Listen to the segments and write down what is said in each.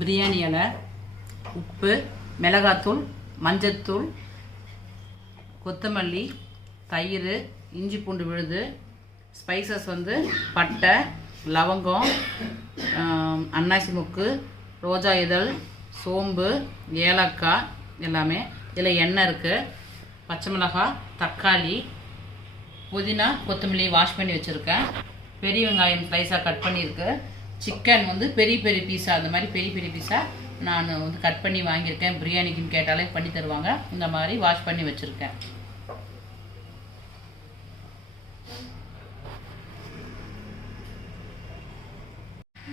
பிரியாணி இலை, உப்பு, மிளகாத்தூள், மஞ்சத்தூள், கொத்தமல்லி, தயிர், இஞ்சி பூண்டு விழுது, ஸ்பைசஸ் வந்து பட்டை, லவங்கம், அன்னாசி முக்கு, ரோஜா இதழ், சோம்பு, ஏலக்காய் எல்லாமே. இதில் எண்ணெய் இருக்குது, பச்சை மிளகாய், தக்காளி, புதினா, கொத்தமல்லி வாஷ் பண்ணி வச்சுருக்கேன். பெரிய வெங்காயம் ஸ்லைஸாக கட் பண்ணியிருக்கு. சிக்கன் வந்து பெரிய பெரிய பீஸா, அந்த மாதிரி பெரிய பெரிய பீஸா நான் வந்து கட் பண்ணி வாங்கியிருக்கேன். பிரியாணிக்குன்னு கேட்டாலே பண்ணி தருவாங்க. இந்த மாதிரி வாஷ் பண்ணி வச்சுருக்கேன்.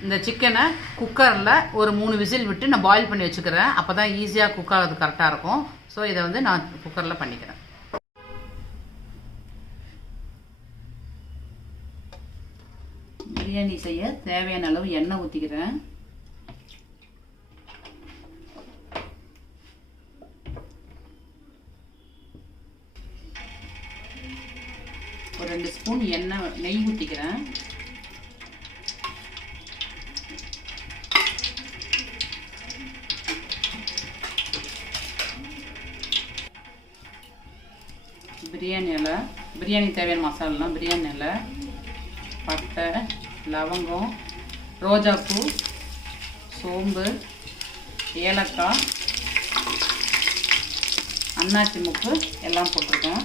இந்த சிக்கனை குக்கரில் ஒரு 3 விசில் விட்டு நான் பாயில் பண்ணி வச்சுக்கிறேன். அப்போ தான் ஈஸியாக குக் ஆகிறது கரெக்டாக இருக்கும். ஸோ இதை வந்து நான் குக்கரில் பண்ணிக்கிறேன். பிரியாணி செய்ய தேவையான அளவு எண்ணெய் ஊற்றிக்கிறேன். ஒரு 2 ஸ்பூன் நெய் ஊற்றிக்கிறேன். பிரியாணி இலை, பிரியாணி தேவையான மசாலாலாம் பிரியாணி இலை, பட்டை, லவங்கம், ரோஜாப்பூ, சோம்பு, ஏலக்காய், அன்னாசி முக்கு எல்லாம் போட்டிருக்கோம்.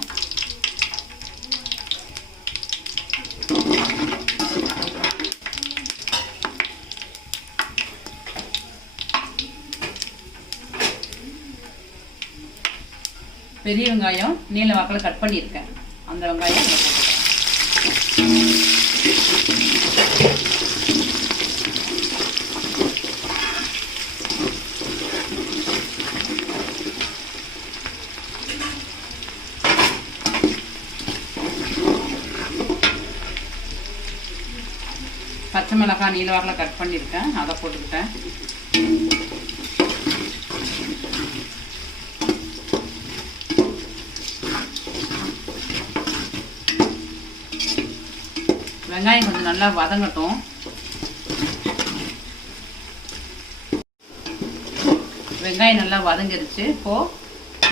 பெரிய வெங்காயம் நீல வாக்கில் கட் பண்ணியிருக்கேன். அந்த வெங்காயம் இதில் போட்டுக்கிறேன். பச்சை மிளகாய் நீல வாக்கில் கட் பண்ணியிருக்கேன், அதை போட்டுக்கிட்டேன். வெங்காயம் கொஞ்சம் நல்லா வதங்கட்டும். வெங்காயம் நல்லா வதங்கிருச்சு. இப்போது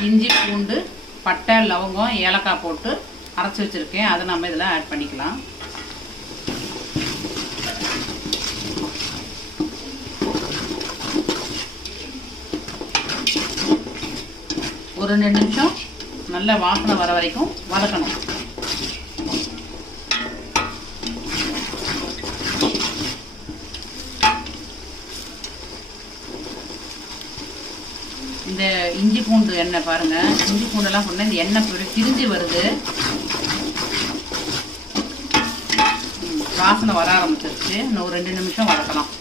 இஞ்சி பூண்டு, பட்டை, லவங்கம், ஏலக்காய் போட்டு அரைச்சி வச்சுருக்கேன். அதை நம்ம இதில் ஆட் பண்ணிக்கலாம். ஒரு 2 நிமிஷம் நல்லா வாசனை வர வரைக்கும் வதக்கணும். இந்த இஞ்சி பூண்டு எண்ணெய் பாருங்கள், இஞ்சி பூண்டெல்லாம் கொண்டு இந்த எண்ணெய் பிரிஞ்சு வருது, வாசனை வர ஆரம்பிச்சிருச்சு. இன்னும் ஒரு 2 நிமிஷம் வதக்கலாம்.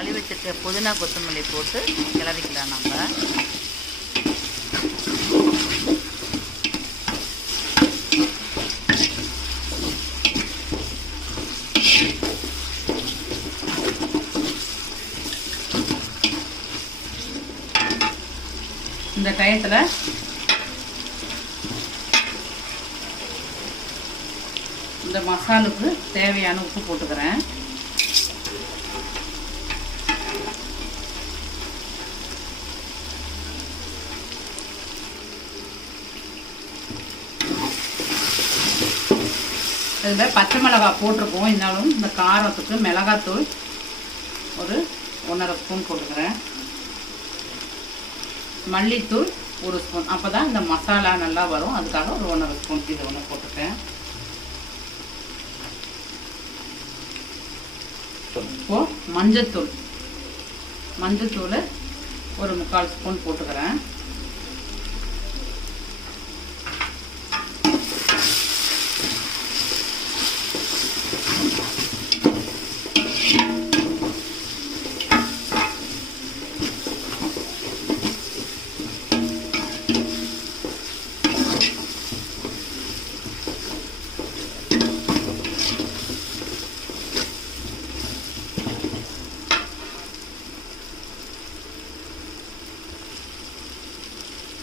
கழுவி வச்சிருக்க புதினா கொத்தமல்லி போட்டு கிளறிக்கலாம். நம்ம இந்த டயத்தில் இந்த மசாலுக்கு தேவையான உப்பு போட்டுக்கிறேன். இதில் பச்சை மிளகாய் போட்டிருக்கோம். இருந்தாலும் இந்த காரத்துக்கு மிளகாத்தூள் ஒரு 1.5 ஸ்பூன் போட்டுக்கிறேன். மல்லித்தூள் 1 ஸ்பூன். அப்போ தான் இந்த மசாலா நல்லா வரும். அதுக்காக ஒரு 1.5 ஸ்பூன் இது ஒன்று போட்டுக்கிறேன். இப்போது மஞ்சத்தூள் ஒரு 3/4 ஸ்பூன் போட்டுக்கிறேன்.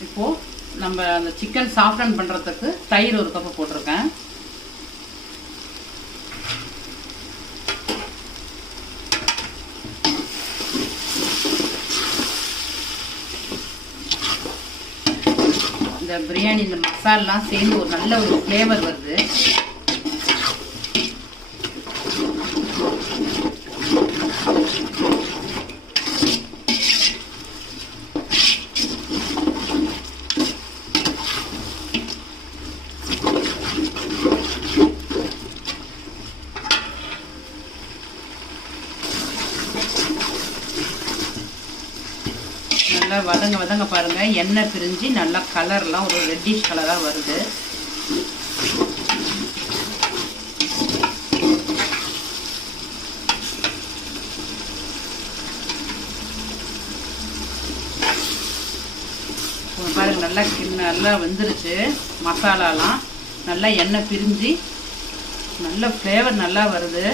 இப்போது நம்ம அந்த சிக்கன் சாஃப்டன் பண்ணுறதுக்கு தயிர் ஒரு கப்பு போட்டிருக்கேன். இந்த பிரியாணி இந்த மசாலாம் சேர்ந்து ஒரு நல்ல ஒரு ஃப்ளேவர் வருது. நல்லா வதங்க பாருங்க, எண்ணெய் பிரிஞ்சு நல்லா கலர்லாம் ஒரு ரெட்டிஷ் கலராக வருது. பாருங்க நல்லா வெந்துருச்சு. மசாலாலாம் நல்லா எண்ணெய் பிரிஞ்சு நல்ல ஃப்ளேவர் நல்லா வருது.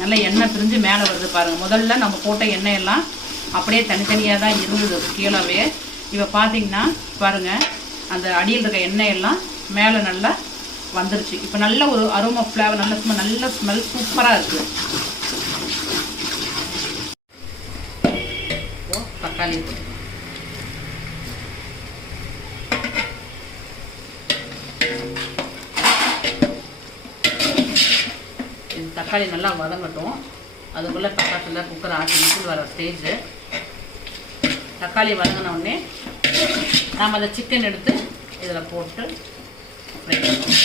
நல்லா எண்ணெய் பிரிஞ்சு மேலே வருது பாருங்கள். முதல்ல நம்ம போட்ட எண்ணெயெல்லாம் அப்படியே தனித்தனியாக தான் இருந்தது கீழவே. இப்போ பார்த்தீங்கன்னா பாருங்கள், அந்த அடியில் இருக்க எண்ணெயெல்லாம் மேலே நல்லா வந்துருச்சு. இப்போ நல்ல ஒரு அரோமா ஃப்ளேவர், நல்ல ஸ்மெல் சூப்பராக இருக்குது. தக்காளி தக்காளி நல்லா வதங்கட்டும். அதுக்குள்ளே பக்கத்தில் குக்கர் ஆட்டி விசில் வர ஸ்டேஜு. தக்காளி வதங்கின உடனே நாம் அதை சிக்கன் எடுத்து இதில் போட்டு ஃப்ரை பண்ணுவோம்.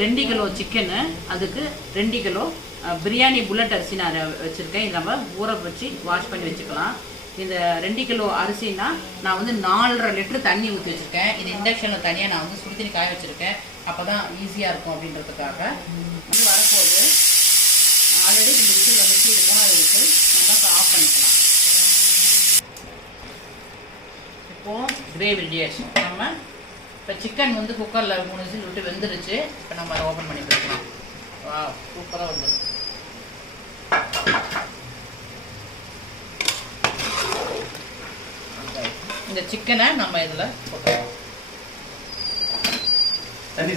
2 கிலோ சிக்கனு, அதுக்கு 2 கிலோ பிரியாணி புல்லட் அரிசி நான் வச்சுருக்கேன். இதை நம்ம ஊற வச்சு வாஷ் பண்ணி வச்சுக்கலாம். இந்த 2 கிலோ அரிசினா நான் வந்து 4.5 லிட்டர் தண்ணி ஊற்றி வச்சுருக்கேன். இது இண்டக்ஷனில் தனியாக நான் வந்து சுடு தண்ணி காய வச்சுருக்கேன். அப்போ தான் ஈஸியாக இருக்கும் அப்படின்றதுக்காக. இது வரப்போகுது. ஆல்ரெடி 2 விசில் வந்துச்சு. இது 3வது விசில். நம்ம இப்போ ஆஃப் பண்ணிக்கலாம். இப்போது கிரேவி ரெடி ஆயிடுச்சு. நம்ம இப்போ சிக்கன் வந்து குக்கரில் 3 விசில் விட்டு வெந்துருச்சு. இப்போ நம்ம அதை ஓப்பன் பண்ணி கொடுக்கலாம். வா, சூப்பராக வந்துடும். இந்த சிக்கனை நம்ம இதில் போட்டுக்கலாம். தண்ணி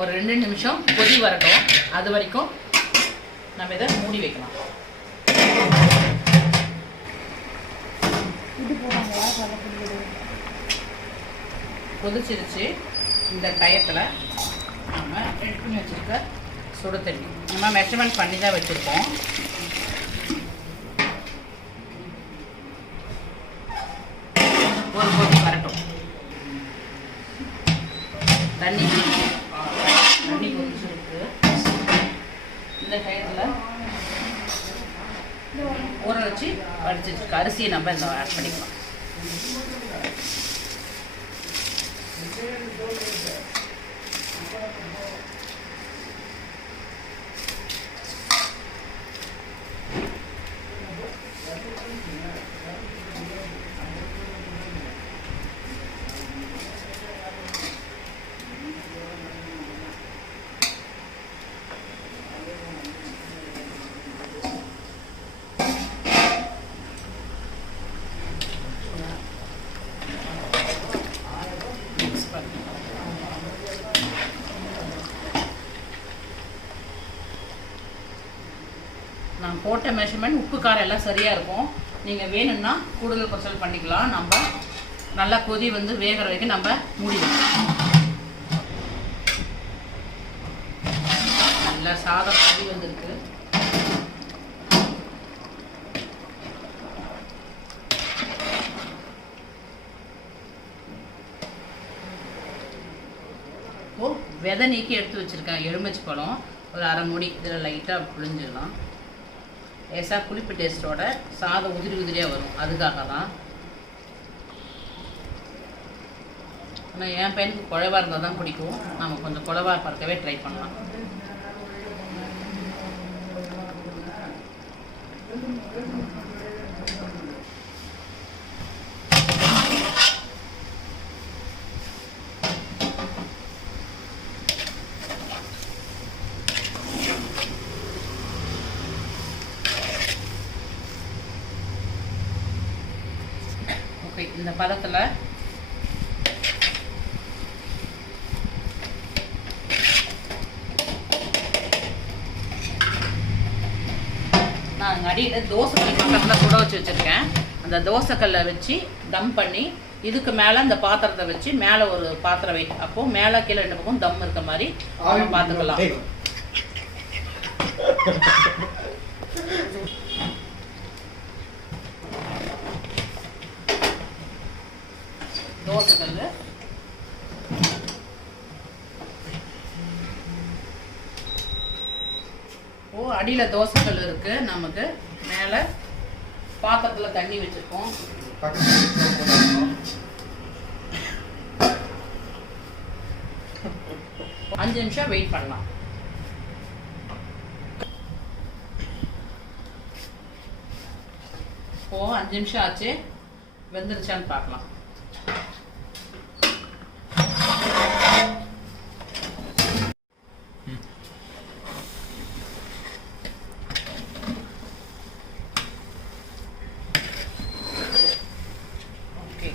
ஒரு 2 நிமிஷம் கொதி வரட்டும். அது வரைக்கும் நம்ம இதை மூடி வைக்கலாம். கொதிச்சிருச்சு. இந்த டயத்தில் நம்ம ரெடி பண்ணி வச்சுருக்க சுடு தண்ணி நம்ம மெஷர்மெண்ட் பண்ணி தான் வச்சுருக்கோம். ஒரு கொதி வரட்டும். தண்ணி கொதிச்சிருக்கு. இந்த டயத்தில் ஊற வச்சு வடிச்சிருக்கு அரிசியை நம்ம இந்த ஆட் பண்ணிக்கலாம். நான் போட்ட மெஷர்மெண்ட் உப்பு காரம் எல்லாம் சரியாக இருக்கும். நீங்கள் வேணும்னா கூடுதல் குறைச்சல் பண்ணிக்கலாம். நம்ம நல்லா கொதி வந்து வேகிற வரைக்கும் நம்ம மூடி வைக்கலாம். நல்லா சாதம் கொதி வந்துருக்கு. விதை நீக்கி எடுத்து வச்சுருக்கேன் எலுமிச்சை பழம் ஒரு 1/2 மூடி. இதில் லைட்டாக புழிஞ்சிடலாம். லேசாக புளிப்பு டேஸ்ட்டோட சாதம் உதிரியாக வரும். அதுக்காக தான். ஆனால் என் பையனுக்கு குழவா இருந்தால் தான் பிடிக்கும். நம்ம கொஞ்சம் குழவா பறக்கவே ட்ரை பண்ணலாம். ஓகே, இந்த பதத்தில் நான் அடியில் தோசைக்கல் பக்கத்தில் சுட வச்சு வச்சுருக்கேன். அந்த தோசைக்கல்லை வச்சு தம் பண்ணி இதுக்கு மேலே அந்த பாத்திரத்தை வச்சு மேலே ஒரு பாத்திரம் வை. அப்போது மேலே கீழே 2 பக்கம் தம் இருக்க மாதிரி பார்த்துக்கலாம். தோசைக்கல் அடியில் தோசைக்கல் இருக்குது. நமக்கு மேலே பாத்திரத்தில் தண்ணி வச்சுருக்கோம். 5 நிமிஷம் வெயிட் பண்ணலாம். இப்போ 5 நிமிஷம் ஆச்சு, வெந்துருச்சான்னு பார்க்கலாம். ஓகே,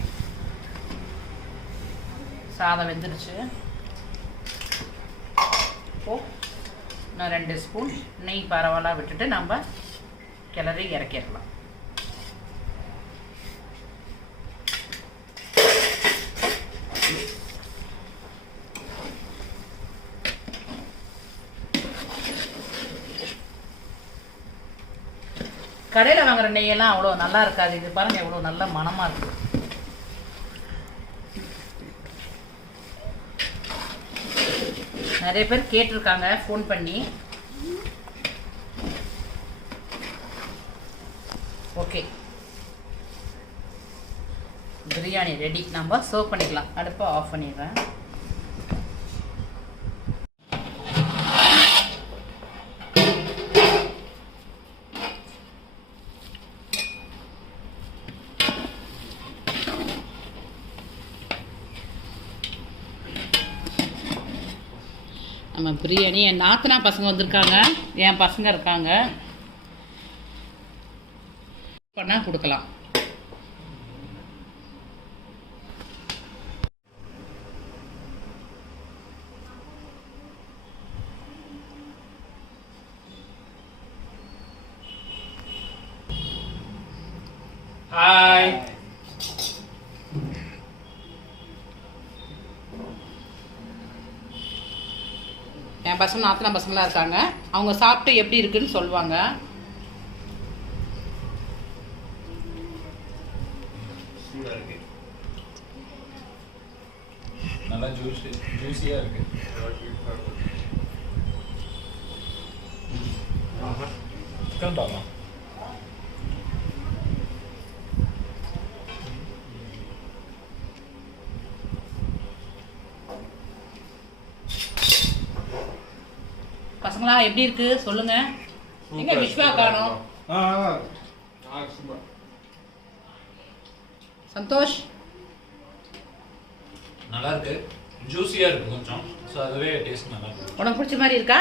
சாதம் வெந்துருச்சு. நான் 2 ஸ்பூன் நெய் பரவலாக விட்டுட்டு நம்ம கிளறி இறக்கிடலாம். கடையில் வாங்குற நெய்யெல்லாம் அவ்வளோ நல்லா இருக்காது. இது பாருங்கள் எவ்வளோ நல்ல மணமாக இருக்குது. நிறைய பேர் கேட்டிருக்காங்க ஃபோன் பண்ணி. Okay, biryani ready. நம்ம சர்வ் பண்ணிக்கலாம். அடுப்பை ஆஃப் பண்ணிடுறேன். நம்ம பிரியாணி என் நாத்தனா பசங்க வந்திருக்காங்க, என் பசங்க இருக்காங்க, பண்ணால் கொடுக்கலாம். ஹாய், என் பசங்க நாத்தனா பசங்களாம் இருக்காங்க. அவங்க சாப்பிட்டு எப்படி இருக்குன்னு சொல்லுவாங்க. நல்லா ஜூஸியா இருக்கு. சிக்கன் பாக்கலாம். பசங்களா எப்படி இருக்கு சொல்லுங்க. எங்க விஸ்வா காணோம்? சந்தோஷ் நல்லா இருக்கு, ஜூஸியா இருக்கு கொஞ்சம். சோ அதுவே டேஸ்ட் நல்லா இருக்கு. உனக்கு பிடிச்ச மாதிரி இருக்கா?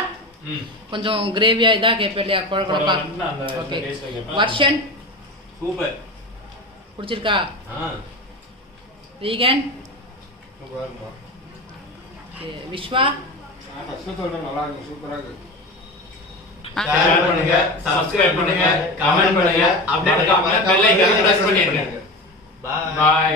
கொஞ்சம் கிரேவியா இதா கேப்ப இல்லையா? குழகுழப்பா. ஓகே, வர்ஷன் சூப்பர் பிடிச்சிருக்கா? ரீகன் விஸ்வா நல்லா இருக்கு, சூப்பரா இருக்கு. ஷேர் பண்ணுங்க, சப்ஸ்கிரைப் பண்ணுங்க, கமெண்ட் பண்ணுங்க, அப்படியே பெல் ஐகானை பிரஸ் பண்ணிடுங்க. பை.